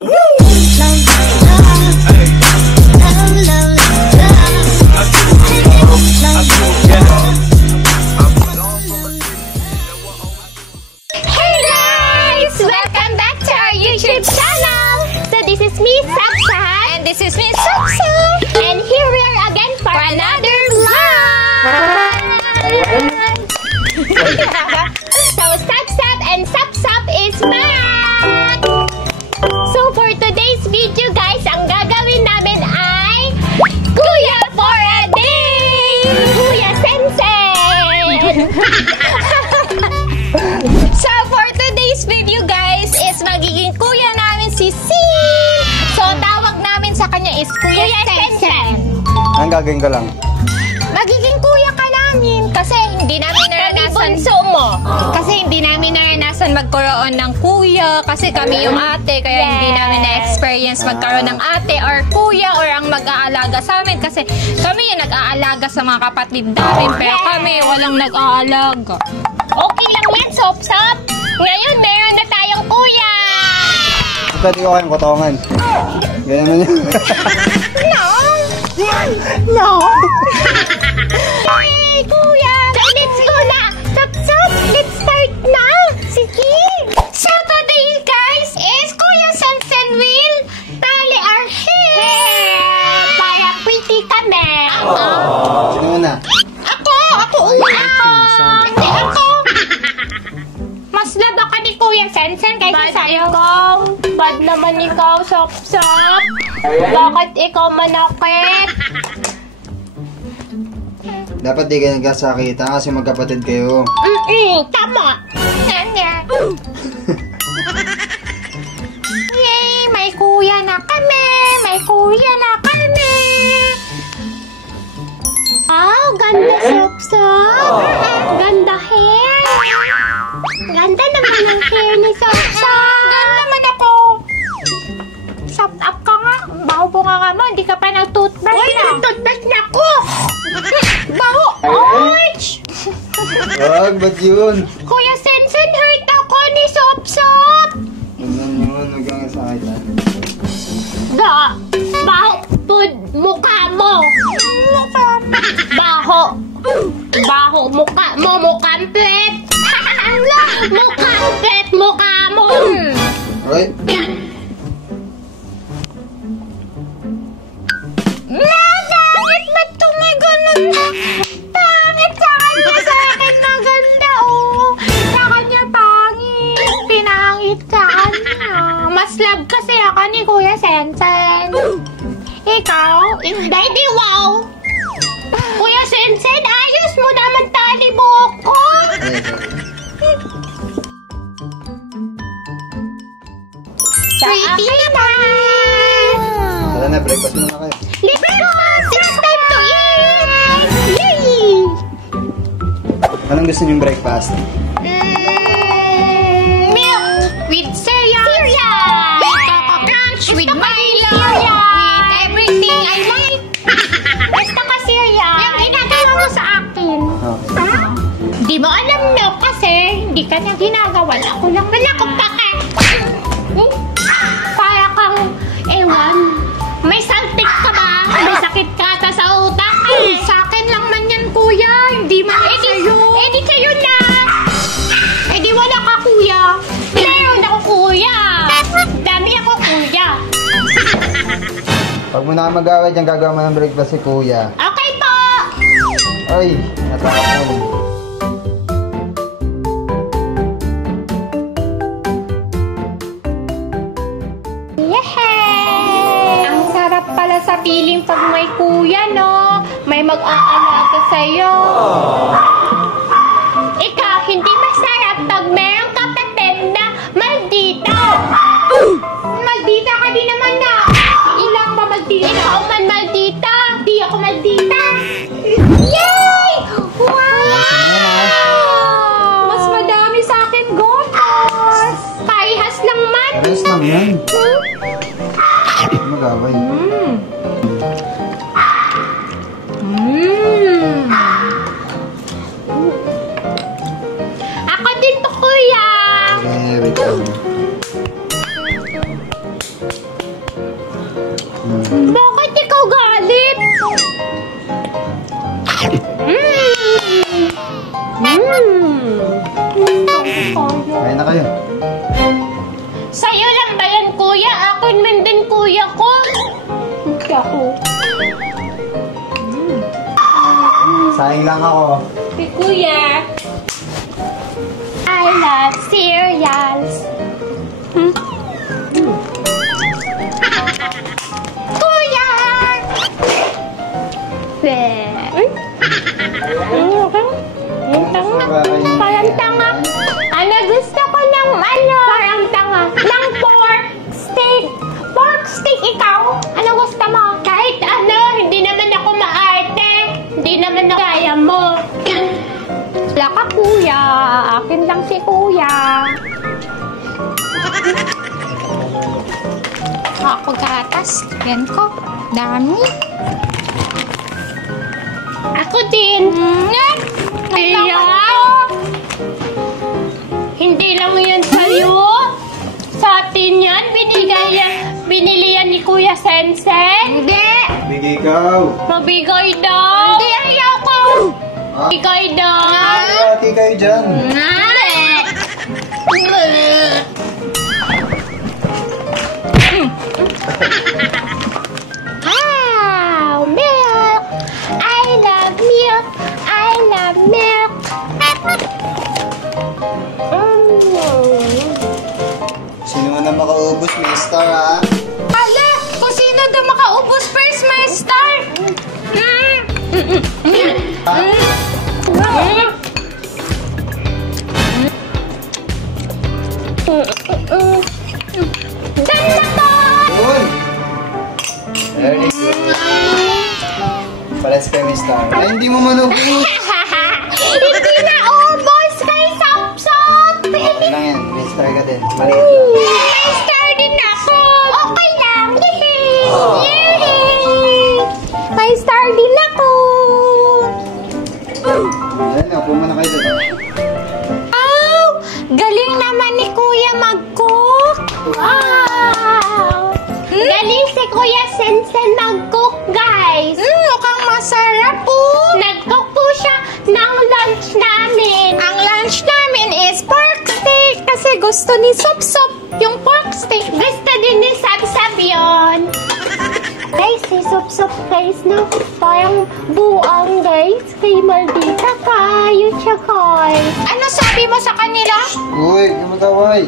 Welcome back to our YouTube channel. So this is me, Saksa, and this is me, Saksa, and here we are again for another vlog. So Sapsap and Sapsap is back. So for today's video, guys, ang gagawin namin ay Kuya for a day, Kuya Sensei. So for today's video, guys, is magiging kuya namin si Sin. So tawag namin sa kanya is Kuya Sensei. Anong gagawin ko lang? Magiging kuya ka namin kasi hindi namin naranasan kasi hindi namin naranasan magkaroon ng kuya kasi kami yung ate kaya hindi namin na-experience magkaroon ng ate or kuya or ang mag-aalaga sa amin kasi kami yung nag-aalaga sa mga kapatid namin pero kami walang nag-aalaga. Okay lang yan, Sop-Sop. Ngayon, meron na tayong kuya. Pwede ko kayong kotongan. Ganyan naman yun. No. No. Hey, kuya. So, let's go na. Sop-Sop, let's start na. Sige. So, today, guys, is Kuya Sensei will tali our hair para pretty kami. Sino na? Ako una. Hindi ako. Mas laba ka ni Kuya Sensei kaysa sa'yo. Bad naman ikaw, Sop-Sop. Bakit ikaw manakit? Dapat di kayo nagkasakita kasi magkapatid kayo. Tama. Yay! May kuya na kami! May kuya na kami! Ganda, Sop-Sop! Ganda hair! Ganda naman ang hair ni Sop-Sop! Ganda naman ako! Soft up ka nga! Baho-bunga ka mo! Hindi ka pa nag-toothbrush na! Uy! Nag-toothbrush na ako! Baho! Ouch! Wag, ba't yun? Kuya Sensei, hurt ako ni Sop-Sop! Ganyan yun, huwag kang sakita. Baho! Pud! Mukha mo! Baho! Baho! Mukha mo! Mukamplet! Mukamplet! Mukha mo! Alright? Bakit ba't may ganun? Pangit sa kanya! Sa akin maganda, oh! Sa kanya pangit! Pinangit sa kanya! Mas love kasi ako ni Kuya Sensei! Ikaw? Hindi, wow! Kuya Sensei, ayos mo naman tali mo ko! Pretty naman! Tara na, breakfast muna kayo. Let's go! It's time to eat! Yay! Anong gusto niyong breakfast? Milk with cereal! With Coco Crunch! With Milo! With everything I like! Basta ka cereal! Yung ginagawa mo sa akin! Okay. Di mo alam no kasi hindi ka na ginagawa. Ako lang malakot ka ka! Para kang ewan. May saltik ka ba? May sakit ka ata sa utak? Sa akin lang man yan, kuya. Hindi man sa'yo. Di sa'yo na. Di wala ka, kuya. Meron ako, kuya. Dami ako, kuya. Pag mo na mag-away dyan, gagawa mo ng breakfast si Kuya. Okay po. Ay, natakot mo. Ang sarap pala sa piling pag may kuya, no? May mag-aalaga sa'yo. Ikaw, hindi masarap pag mayroong kapatid na maldita. Maldita ka din naman na. Ilang ba maldita? Ikaw man maldita. Di ako maldita. Yay! Wow! Mas madami sa akin, gotas. Parehas lang man. Ayos lang yan. Mag-away. Ako din to, kuya. Wait lang. Bakit ikaw galit? Kain na kayo. Sa'yo lang ba yan, kuya? Akin man din, kuya ko. Hindi ako. Sayang lang ako. Si kuya. I love cereals. Kuya! Parang tanga. Ano gusto ko ng ano? Parang tanga. Ng pork steak. Pork steak ikaw? Ano gusto mo? Kahit ano, hindi naman ako maarte. Hindi naman ako kaya mo. Wala ka, kuya. Akin lang si kuya. Ako gatas. Yan ko. Dami. Ako din. Kaya, hindi lang yan sa'yo. Sa atin yan, binili yan ni Kuya Sensen. Hindi. Bigay ikaw. Mabigay daw. Hindi, ayaw ko. Bigay daw. Hati kayo dyan. Wow, milk. I love milk. I love milk. Sino na makaubos, mister, ha? Ala, kung sino daw makaubos first, my star. Dan na to! Yun! Very good. Pares kayo, mister. Ay, hindi mo manubos. Hindi na ubos kay Sapsap! Okay lang yan. Mister ka din. Maliit lang. May star din ako! Okay lang! Yehey! Yehey! May star din ako! Ayan, upo muna kayo doon. Oh! Galing naman ni Kuya mag-cook! Wow! Galing si Kuya Sensen mag-cook, guys! Mukhang masarap po! Nag-cook po siya ng lunch namin. Ang lunch namin is pork steak kasi gusto ni Sup-Sup yung pork steak. Gusto din ni Sab-Sab yun. Guys, si Sup-Sup guys na parang buang guys. Kay Maldita kayo siya guys. Ano sabi mo sa kanila? Uy, hindi mo taway.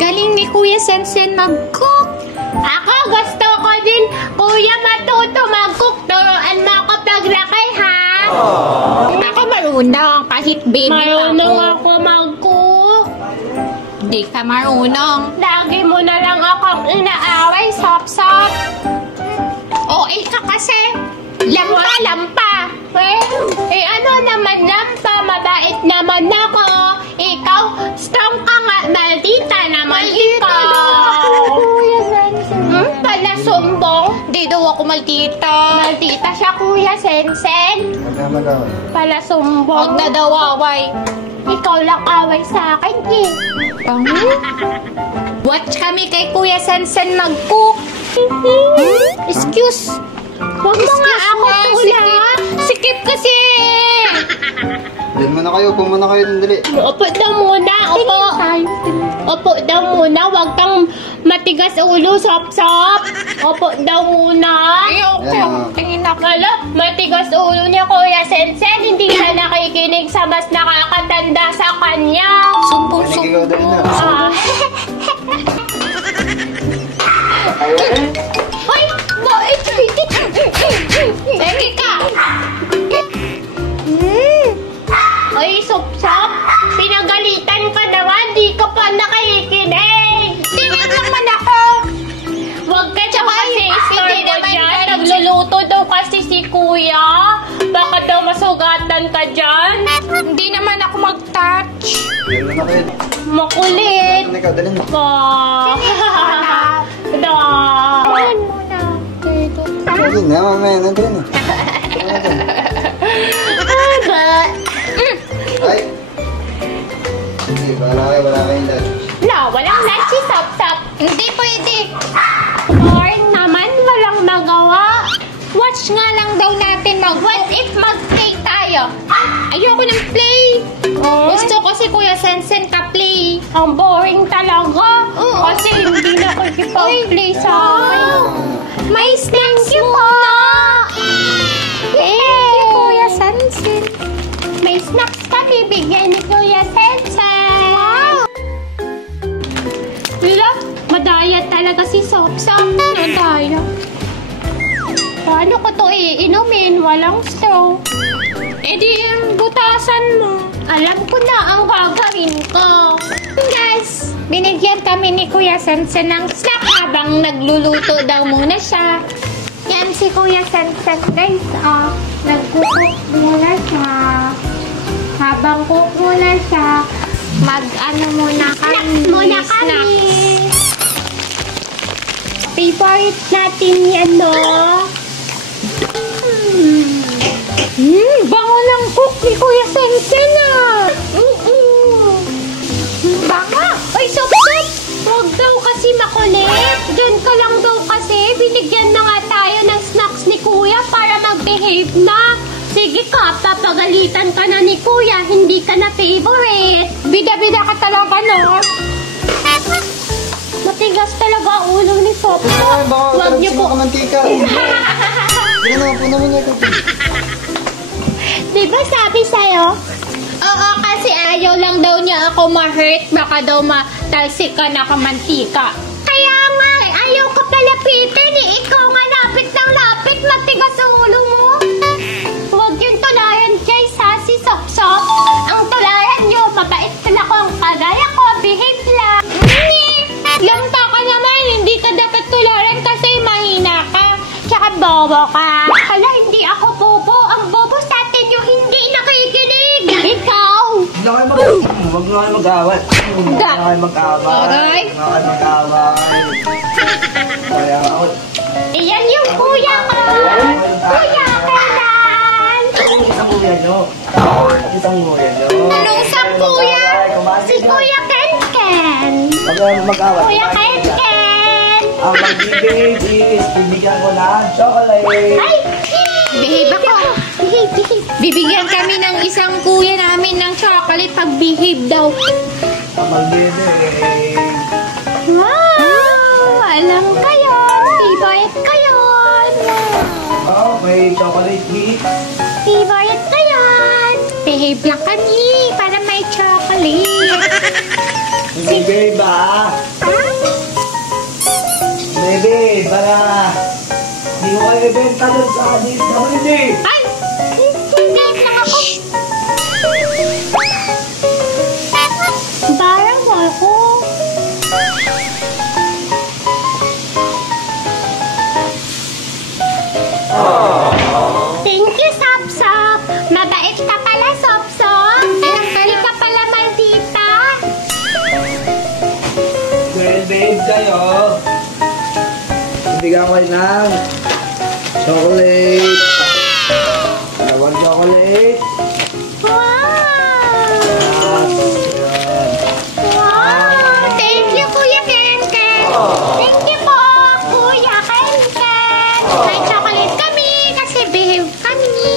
Galing ni Kuya Sensen mag-cook. Ako gusto ko din, Kuya, matuto mag-cook. Turuan mo ako paglaki, ha? Ako marunong, kahit baby Marunong pa ako mag-cook. Hindi ka marunong. Lagi mo na lang akong inaaway, Sop-Sop. OA ka kasi. Lampa. Eh ano naman lampa, mabait naman ako. Ikaw, strong ka nga, maldita naman ikaw. Kuya Sensen. Pala sumbong. Di daw ako maldita. Maldita siya, Kuya Sensen. Huwag na mag-away. Pala sumbong. Huwag na daw away. Ikaw lang away sa akin, eh. Watch kami kay Kuya Sensen mag-cook. Excuse. Huwag mo nga ako tula. Sikip kasi. Diyan muna kayo. Upo muna kayo. Dali. Opo daw muna. Opo daw muna. Huwag kang matigas ulo, Sop-Sop. Opo daw muna. Okay. Tingin ako. Hala, matigas ulo niya, Kuya Sensen. Hindi ka nakikinig sa mas nakakatanda sa kanya. Manig ikaw dali na. Hoy! Bakit? Teki ka! Ay, Sop-Sop. Pinagalitan ka naman. Di ka pa nakikinig. Tingin naman ako! Huwag ka siya kasi hindi istorbo naman dyan. ganun. Nagluluto daw kasi si Kuya. Baka daw masugatan ka dyan. Hindi naman ako mag-touch. Diyan muna kayo. Makulit. Ano ikaw? Dali na. Tingin muna. Dali na, mamaya. Nandali na. Ay! Sige, wala kayong lunch. No, walang lunch si Sop-Sop. Hindi pwede. Boring naman, walang magawa. Watch nga lang daw natin What if mag-play tayo? Ayoko ng play. Oh, Gusto ko si Kuya Sensen ka-play. ang boring talaga. Oo. Kasi hindi na nakikipag-play sa akin. May snacks Thank you po. Thank you, Kuya Sensen. May snacks pa bibigyan ni Kuya Sensen. Wow. Wala, madaya talaga si Sop-Sop. Nadaya. Paano ko to iinumin? Walang straw. Eh di, butasan mo. Alam ko na ang gagawin ko. Guys, binigyan kami ni Kuya Sensen ng snack habang nagluluto daw muna siya. Yan si Kuya Sensen, guys. Nagkukuk muna siya. Habang cook muna siya, mag-ano muna kami. Snacks muna kami. Snacks. Favorite natin yan, no? Bango ng cook ni Kuya Sensen Baka. Ay, Sop-Sop! Huwag daw kasi makulit. Diyan ka lang daw kasi. Binigyan na nga tayo ng snacks ni Kuya para mag-behave na. Sige ka, papagalitan ka na ni Kuya. Hindi ka na favorite. Bida-bida ka talaga, no? Matigas talaga ang ulo ni Sop-Sop. Ay, baka Huwag niyo po. mantika. Sige na, po naman ito. Diba sabi sa'yo? Oo, kasi ayaw lang daw niya ako ma-hurt. Baka daw matalsik ka na kamantika. Kaya nga, ayaw ka palapitin eh. Ikaw nga lapit ng lapit, matigas ang ulo mo. Huwag yung tulayan kay si Sop-Sop. Ang tulayan nyo, mabait pala ko ang kagaya ko, behave lang. Lamta ka naman, hindi ka dapat tularan kasi mahina ka. Tsaka bobo ka. Hala, hindi ako bobo. Ang bobo sa atin yung hindi nakikinig. Ikaw. Huwag na kayo mag-away. Huwag na kayo mag-away. Aray. Huwag na kayo mag-away. Kaya ako. Iyan yung kuya ko. Kuya Kenan. Isang kuya nyo. Isang kuya nyo. Anong sa kuya? Si Kuya Ken-Ken. Huwag na mag-away. Kuya Ken-Ken. Ang mag-ibig is bibigyan ko ng chocolate. Ay! Behave ako. Behave. Bibigyan kami ng isang kuya namin ng chocolate pag behave daw. Ang mag-ibig. Wow! Alam kayo. Favorite kayo. Oh, may chocolate mix. Favorite kayo. Behave lang kami para may chocolate. Baby ba? Baby, para hindi ko kayo ibenta doon sa anis na hindi. Ay! Hindi lang ako. Parang ako. Thank you, Sop-Sop. Mabait ka pala, Sop-Sop. Hindi ka pala maldita. Well, babe, kayo. Bibigyan ko ng chocolate. One chocolate. Wow! Yan. Wow! Thank you, Kuya Ken-Ken. Thank you po, Kuya Ken-Ken. May chocolate kami kasi behave kami.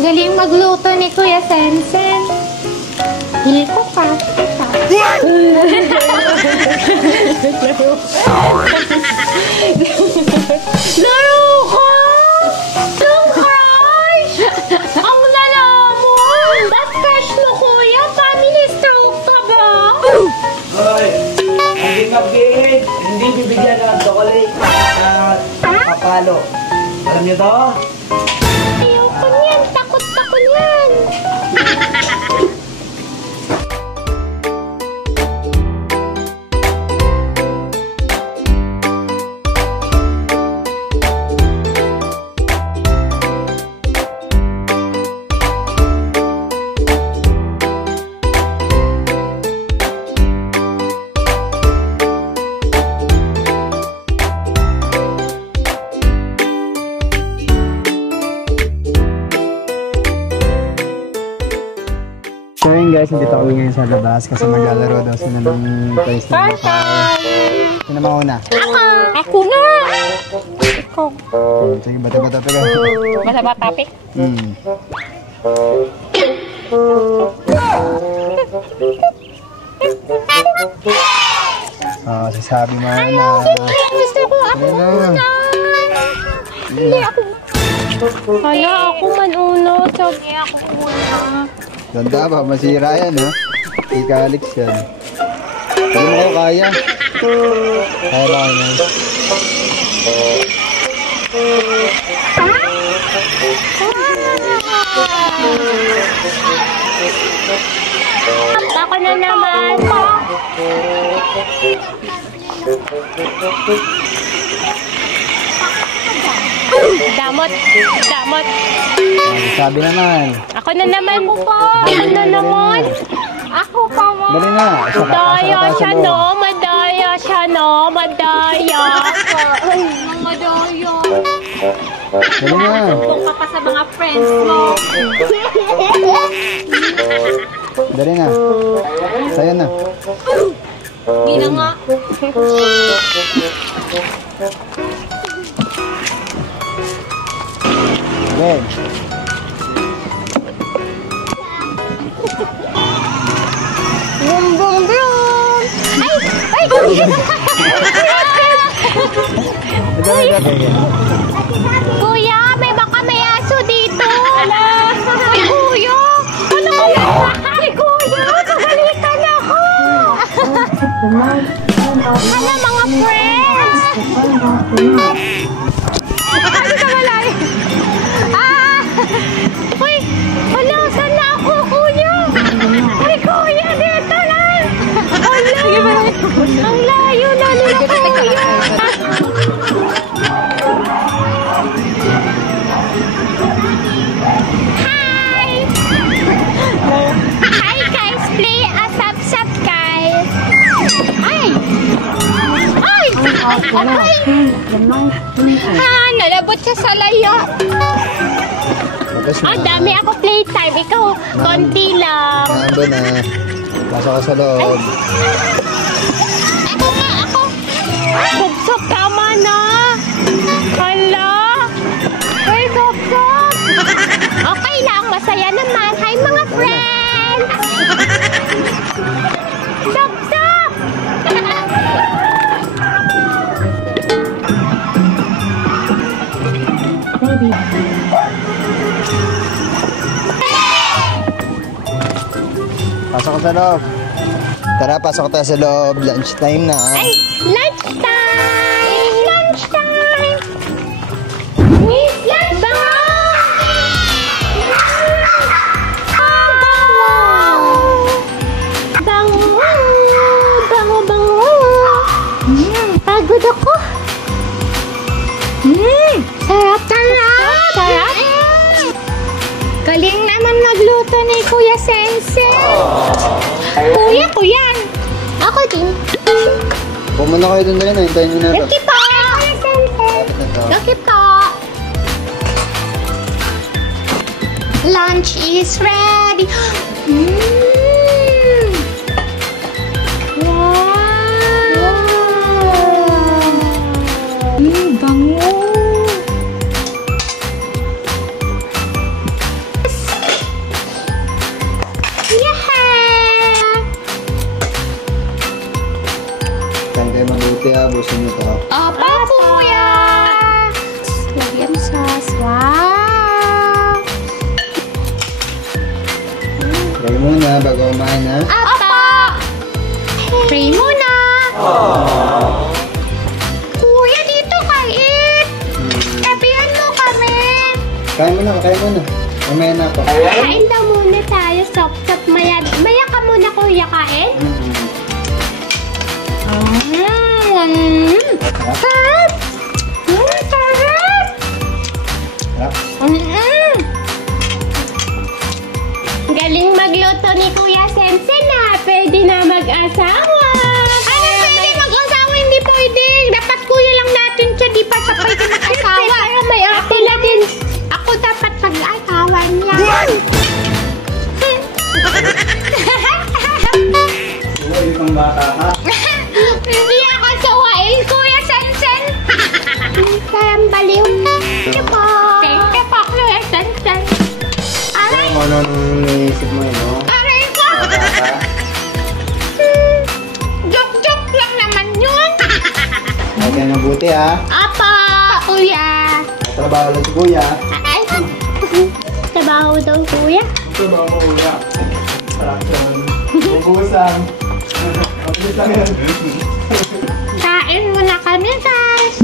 Galing magluto ni Kuya Sensen. Hili ko pa. Laro ko! Don't crush! Ang lala mo! Ba't crush mo, Kuya? Family stroke ka ba? Hoy, hindi mag-gate. Hindi bibigyan ng chocolate. Papalo. Alam niyo to? Ayoko niyan. Takot ako niyan. Ayun guys, hindi kami ngayon sa labas kasi maglalaro daw sila ng toys na bata. Sino mauna? Ako na! Ikaw. Sige, bata-bata pa ka. Basta ba topic? Sasabi mo na. Gusto ko ako muna. Hindi ako. Hala, ako man uno. Sige, ako muna. Ganda ba? Masira yan, ha? Ika-Alex yan. Hindi mo ko kaya. Kaya ba ako yan? Ako na naman. Damot. Damot. Sabi naman. Ako na naman. Ako na naman. Ako pa mo. Dali na. Madaya siya, no? Madaya siya, no? Madaya. Ay, madaya. Dali na. Tumpong ka pa sa mga friends mo. Dali na. Sa'yo na. Hindi na nga. Okay. Boom, boom, boom. Ay! Ay! Kuya, may baka may aso dito. Ay, kuya. Ano kaya? Ay, kuya, pagalitan ako. Hala, mga friends. Ano ka malay? Ah! Uy! Hala, saan na ako, kuya? Ay, kuya, dito lang. Hala, ang layo na nila, kuya. Hi! Hi, guys. Play a sap-sap, guys. Ay! Ay! Ay! Ha, nalabot siya sa layo. Ang dami ako playtime. Ikaw, konti lang. Ando na. Pasok ka sa loob. Ako nga, ako. Suksok, tama na. Hala. Ay, suksok. Okay lang, masaya naman. Hi, mga friends. Suksok. Pasok ka sa loob. Tara, pasok tayo sa loob. Lunch time na. Ay, lunchtime! Lunchtime! Lunch bango! Bango! Bango, bango! Pagod ako. Sarap, sarap! Sarap! Galing naman magluto ni Kuya Sensei. Kuya ko yan! Ako din. Pumunta kayo dun rin. Hintayin nyo na ito. Lucky po! Lucky po! Lunch is ready. Wow! Bango. Kain kayo mabuti ha. Busin nyo ito. Opo, Kuya. Lagyan sauce. Wow! Try muna bago kumain ha. Opo. Pray muna. Kuya, dito kain. Tabihan mo kami. Kain muna, kain muna. Mamaya na ako. Kain daw muna tayo. Sop-sop. Maya ka muna, kuya, kain. Sarap. Sarap. Sarap. Galing magluto ni Kuya Sensei na. Pwede na mag-asawa. Ano pwede mag-asawa? Hindi pwede. Dapat kuya lang natin siya. Di pa siya pwede mag-asawa. May ako na din. Ako dapat pag-asawa niya. bata ka. Hindi ako sawain, Kuya Sansan. Parang baliw. Thank you po, Kuya Sansan. Aray, Ano naisip mo yun, no? aray ko. Joke-joke lang naman yun. Ay, kaya mabuti, ha? Apa, Kuya. Trabaho lang si kuya. Ay, trabaho daw, Kuya. Ito ba mo uya? Traction. Bubusan. Mabilis lang yun. Kain muna kami, guys.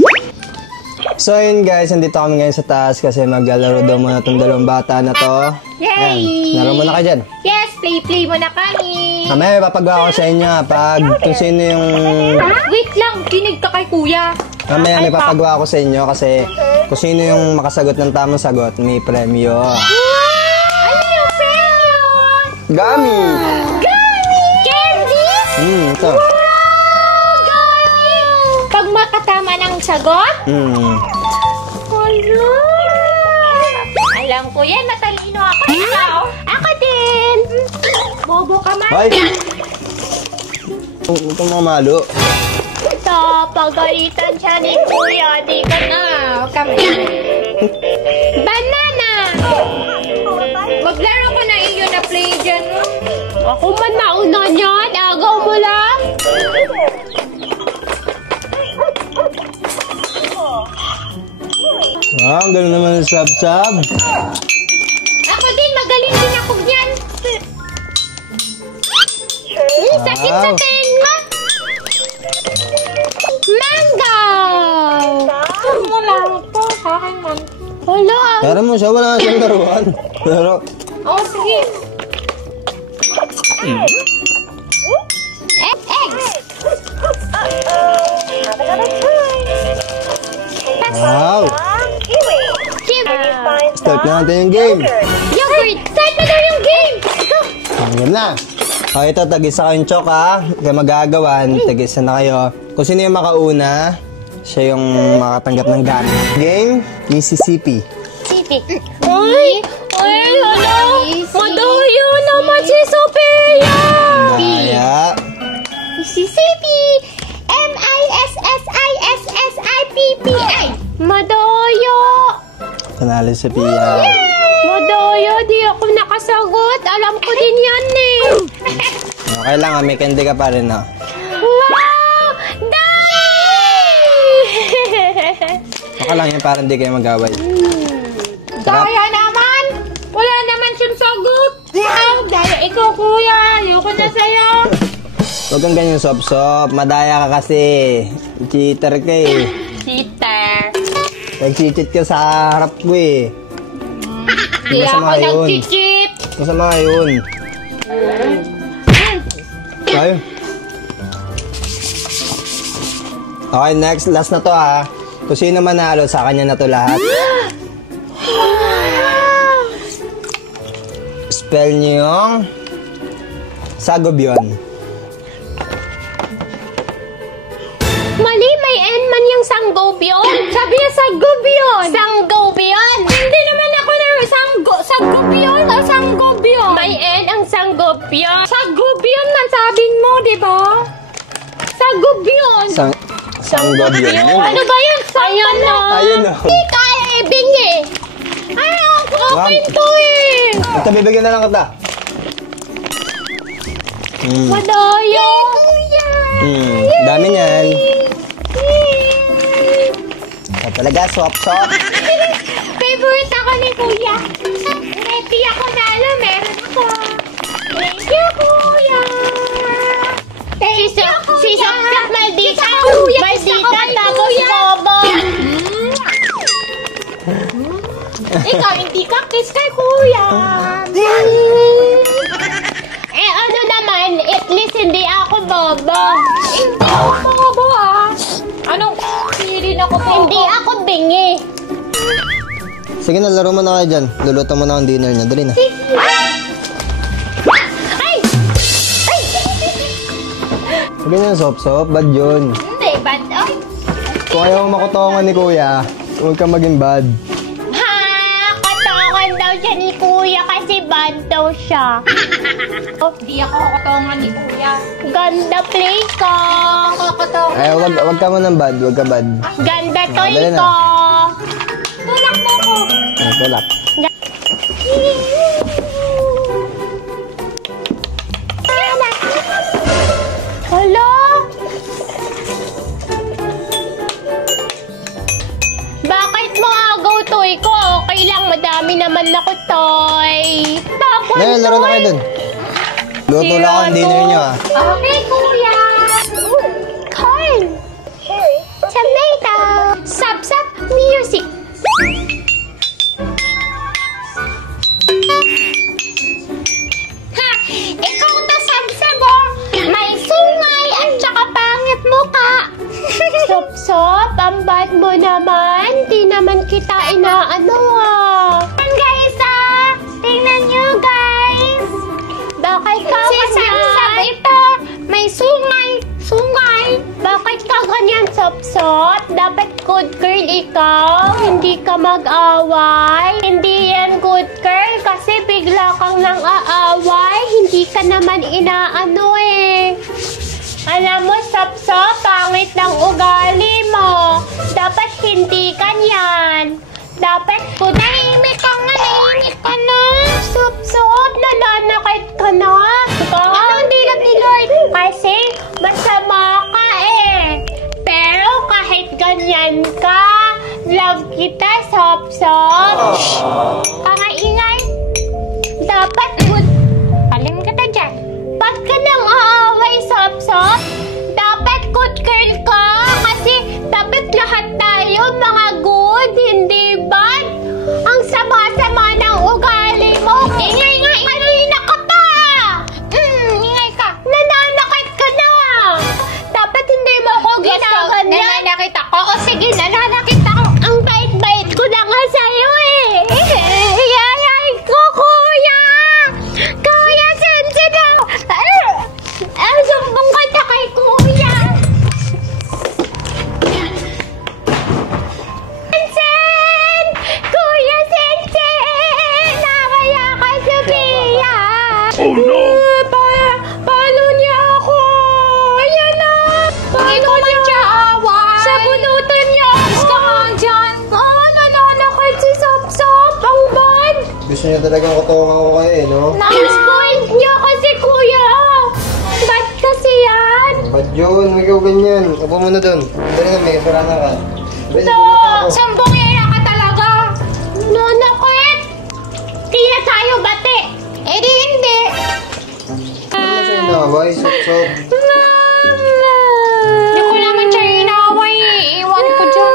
So yun guys, nandito kami ngayon sa taas kasi maglalaro daw muna itong dalawang bata na to. Yay! Laro muna kayo dyan. Yes, play muna kami. Mamaya papagawa ko sa inyo pag kung sino yung... Wait lang, kinig ka kay kuya. Mamaya may papagawa ko sa inyo kasi kung sino yung makasagot ng tamang sagot, may premyo. Ano yung premyo? Gami! Candies? Ito. Pag makatama ng sagot? Hello! Alam ko yan, matalino ako. Ikaw? Ako din! Bobo ka man. Hoy! Ito mga malo. Ito, pagalitan siya ni Kuya. Di ka na. Kami. Banana! Maglaro ko na iyo na play dyan. Ako man nauna niyan. Agaw mo lang. Ang gano'n naman ng sab-sab. Ako din, magaling din ako niyan. Sakit sa tenga. Mango! Mo lang ito. Sa akin man. Hala, Pero mo siya, wala na siyang laruan. Pero, Oh, sige. eggs! wow! Kiwi! Start na natin yung game. Yogurt! Start na daw yung game! Go! Game na. O ito, tag-isa kayong chok ha. Kaya magagawan, tag-isa na kayo. Kung sino yung makauna, siya yung makatanggap ng gamit. Game, Mississippi. City. Uy! Uy, ano? Madayo naman si Sophia! Kaya, Mississippi! M-I-S-S-I-S-S-I-P-P-I! Madayo! panalo si Pia. Madayo, di ako nakasagot. Alam ko din yan eh. Okay lang ha, may candy ka pa rin ha. Wow! Dai! Okay lang yan, parang di kayo mag-away. Sarap. Kaya naman. Wala naman siyang sagot. Dahil ikaw kuya. Ayoko na sa'yo. Huwag kang ganyan sop-sop, madaya ka kasi. Cheater ka eh. Cheater. Nag-cheat ka sa harap ko eh. Di ako Masama yun. nag-cheat. Masama yun. Ay. Okay, next. Last na to ha. Kung sino manalo, sa kanya na to lahat. Spell niyo yung Sagobyon. Mali, may N man yung sanggobyon. Sabi niya sanggobyon. Sanggobyon. Hindi naman ako na sanggobyon o sanggobyon. May N ang sanggobyon. Sanggobyon man sabi mo, di ba? Sanggobyon. Sanggobyon yun. Ano ba yun? Ayun na. Ayun na. Hindi kaya ibing eh. Ay, okay to eh. Ito, bibigyan na lang kita. Madayo. Kuya. Dami niyan. Ito talaga, swap-swap. Favorite ako ni Kuya. Ready ako na alam, meron ako. Thank you, Kuya. Si Sok-Sok maldita. Maldita tapos bobo. Ikaw, hindi ka kiss kay Kuya. Eh, ano naman, at least hindi ako bobo. Hindi ako bobo, ah. Anong sili na ko po? Hindi ako bingi. Sige na, laro mo na kayo dyan. Luluto mo na ang dinner niya. Dali na. Ay! Ay! Sige na, sop-sop. Bad yun. Hindi, bad. Ay! Kung ayaw makutongan ni kuya, huwag ka maging bad. Ha! Katawan daw siya ni Kuya kasi bad to. daw siya. Di ako kokotongan ni Kuya. Ganda play ko. Kokotongan. Ay, wag ka mo ng bad. Wag ka bad. Ganda toy dali na. ko. Tulak mo ko. Ay, tulak. Hala? Bakit mo agaw toy ko? Okay lang, madami naman ako toy. Tapos Ngayon, laro na kayo dun. Luto lang ako ang dinner nyo ah. Okay, kuya. Corn. Tomato. Sap-sap music. Ha! Ikaw to, sap-sap, oh. May sungay at saka pangit mukha. Sop-sop, ang bad mo naman. Di naman kita inaano, ah. Guys, tingnan nyo, guys. Bakit ka ganyan? Ito, may sungay. Sungay. Bakit ka ganyan, Sop-Sop? Dapat good girl ikaw. Hindi ka mag-away. Hindi yan good girl kasi bigla kang nang aaway. Hindi ka naman inaano eh. Alam mo, Sop-Sop, pangit ng ugali mo. Dapat hindi kanyan. Dapat good. Nahimik ka nga, nahimik ka na. Sop-Sop, nananakit ka na. Anong dilap ni Lord? Kasi masama ka eh. Pero kahit ganyan ka, love kita, Sop-Sop. Pangaingay. Dapat good. Alam ka na dyan. Pag ka nang aaway, Sop-Sop, dapat good girl ka. Kasi dapat lahat tayo mga good, hindi bad. Ang sama-sama ng ugali mo. Ingay nga, kanina ka pa. Ingay ka. Nananakit ka na. Dapat hindi mo ako ginaganyan. Nananakit ako. O sige, nananakit ako. Ang bait-bait ko na nga sa'yo eh. Yayay ko, kuya. Kuya, sensi daw. Ang sumbong ka na kay kuya. Sensen! Kuya Sensen! Nakaya ka, Sophia. Oh no! Palo niya ako. Ayan na. Palo niya. Sa bunutan niya. Gusto ka dyan. Nananakit si Sop-Sop. Ang bad. Gusto niya talagang kutungan ko kayo eh, no? Na-spoil niya kasi, kuya. Bad kasi yan. Ba't yun? Ikaw ganyan. Upo muna dun. Dali na, may kasarana ka. Sambongera ka talaga. Nanakit. Di na tayo bate. Eh di hindi. Ano mo siya inaway? Sok-sok. Hindi ko naman siya inaway. Iwan ko dyan.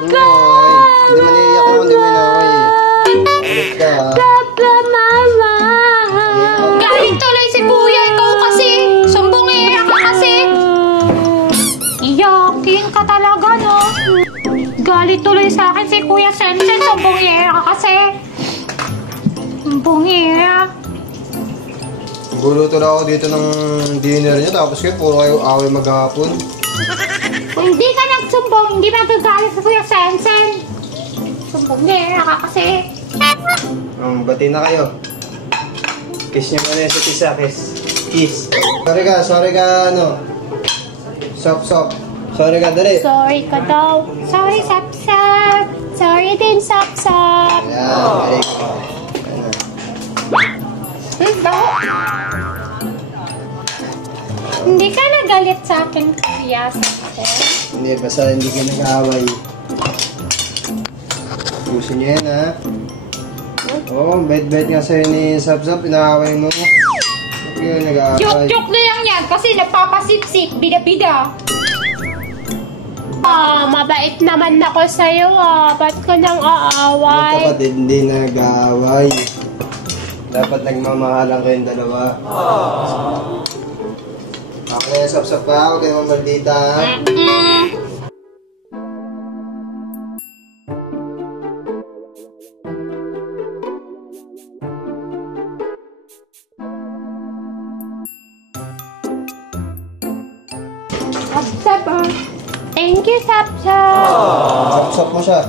Inaway. Hindi man iiyak mo, hindi mo inaway. Ulit ka ah. Mama. Galing tuloy si Kuya. Ikaw kasi. Sumbongera ka kasi. Iyakin ka talaga, no? Galit tuloy sa akin si Kuya Sensen. Sumbongera ka kasi. Sumbongera. Guluto na ako dito ng dinner niya, tapos kayo puro kayo away maghapon. Kung hindi ka nagsumbong, hindi magagalit si Kuya Sensen. Sumbongera ka kasi. Bati na kayo. Kiss niyo muna yung sa isa, kiss. Kiss. Sorry ka, ano? Sop-sop. Sorry ka, dali. Sorry ka daw. Sorry, Sap-Sap. Sorry din, Sap-Sap. Ayan, balik. Hindi ka nagalit sa akin, Kuya Sensen. Hindi, basta hindi kayo nag-aaway. Pusin niyo yan, ha? Oo, bet-bet nga sa'yo ni Sap-Sap, inaaway mo. Hindi kayo nag-aaway. Joke-joke na lang yan kasi nagpapasip-sip, bida-bida. Mabait naman ako sa'yo Ba't ka nang aaway? Magkapatid, hindi nag-aaway. Dapat nagmamahalan kayong dalawa. Ako na yung Sap-Sap pa, huwag kayong mamaldita, ha? Sap-Sap Thank you, Sap-Sap. Sap-Sap mo siya.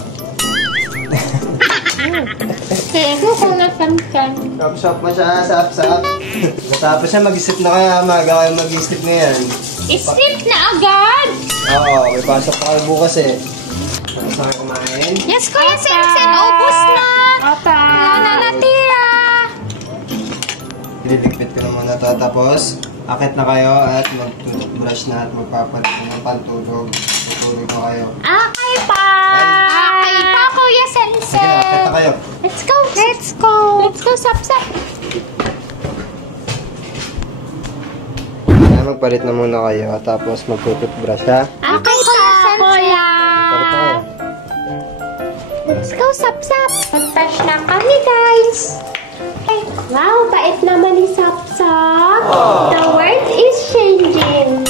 Pero kung nasamsan. Shop mo siya, sap-sap. Natapos siya, mag-isip na kaya, maga kayo mag-isip ngayon. Isip na agad! Oo, may pasok pa kayo bukas eh. Tapos na kayo kumain. Yes, Kuya Sensen, ubos na! Papa! Wala na natira! Ililigpit ko na muna ito. Tapos, akit na kayo at mag-brush na at magpapalit ng pantulog. Tutulog na kayo. Okay pa! Okay pa, Kuya Sige na, akit Sensen! na kayo. Let's go! Let's go! Let's go, Sap-Sap! Magpalit na muna kayo. Tapos, magtututbrush ha. Okay pa, Kuya! Palit na kayo. Let's go, Sap-Sap! Mag-touch na kami, guys! Ay, wow, bait naman ni Sap-Sap! The world is changing!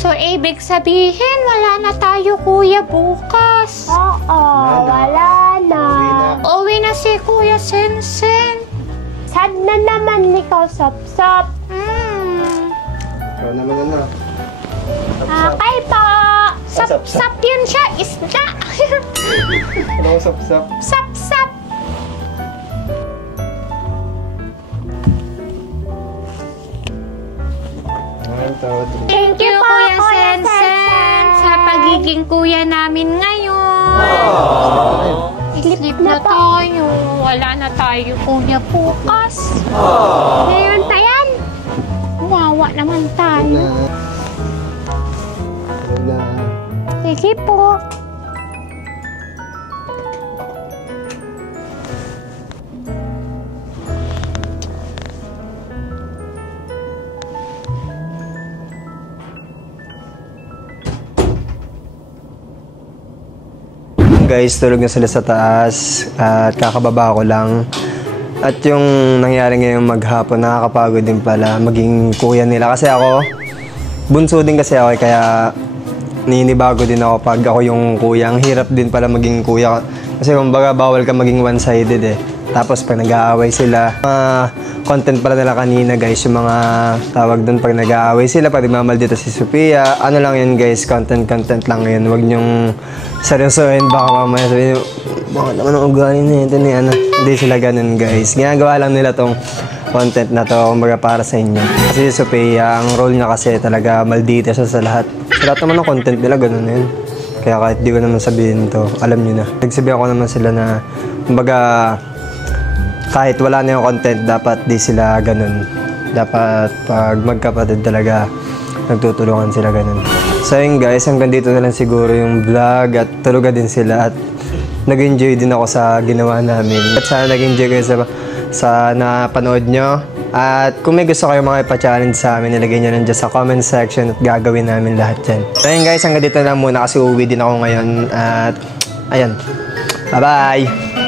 So, ibig sabihin, wala na tayo, Kuya, bukas. Oo, wala na. Uwi na si Kuya Sensen. Sad na naman ikaw, Sap-Sap. Ikaw naman na. Okay po. Sap-sap yun siya, isda. Ano sap-sap? Sap-sap. Thank you, Kuya Sensen, sa pagiging kuya namin ngayon. Sleep na tayo. Wala na tayo, Kuya, bukas. Ngayon pa yan. Wawa naman tayo. Sige po. Guys, tulog na sila sa taas at kakababa ko lang. At yung nangyari ngayong maghapon, nakakapagod din pala maging kuya nila. Kasi ako, bunso din kasi ako kaya ninibago din ako pag ako yung kuya. Ang hirap din pala maging kuya. Kasi kumbaga bawal ka maging one-sided eh. Tapos pag nag-aaway sila, content pala nila kanina guys, yung mga tawag doon pag nag-aaway sila, pag nagmamaldita si Sophia, ano lang yun guys, content lang yun. Huwag nyong seryosohin, baka mamaya sabihin, baka naman ang ugali na ito ni ano. Hindi sila ganun guys. Ginagawa lang nila tong content na to, kumbaga para sa inyo. Kasi si Sophia, ang role niya kasi talaga maldita siya sa lahat. Sa lahat naman ng content nila, ganun yun. Kaya kahit di ko naman sabihin to, alam nyo na. Nagsabihan ko naman sila na, kumbaga, kahit wala na yung content, dapat di sila ganun. Dapat pag magkapatid talaga, nagtutulungan sila ganun. So yun guys, hanggang dito na lang siguro yung vlog at tulugan din sila at nag-enjoy din ako sa ginawa namin. At sana nag-enjoy kayo sa napanood nyo. At kung may gusto kayo mga ipa-challenge sa amin, nilagay nyo lang dyan sa comment section at gagawin namin lahat dyan. So yun guys, hanggang dito na lang muna kasi uuwi din ako ngayon. At ayan, bye-bye!